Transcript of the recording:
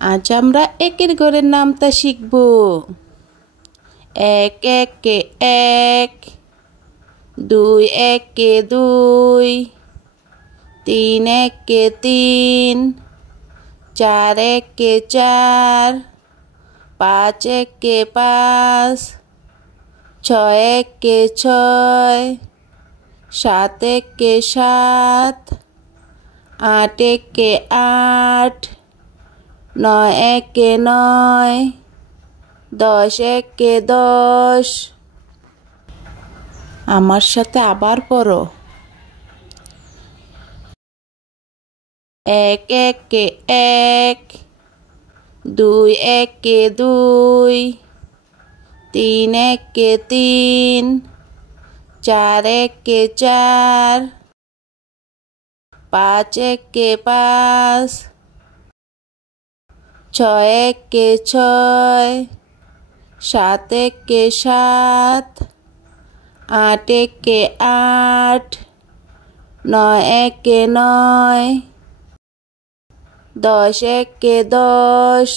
আজ আমরা একের ঘরের নামতা শিখব। এক একে এক, দুই একে দুই, তিন একে তিন, চার একে চার, পাঁচ একে পাঁচ, ছয় একে ছয়, সাত একে সাত, আট একে আট, নয় একে নয়, দশ একে দশ। আমার সাথে আবার পড়ো। এক একে এক, দুই একে দুই, তিন একে তিন, চার একে চার, পাঁচ একে পাঁচ, ছয় একে ছয়, সাত একে সাত, আট একে আট, নয় একে নয়, দশ একে দশ।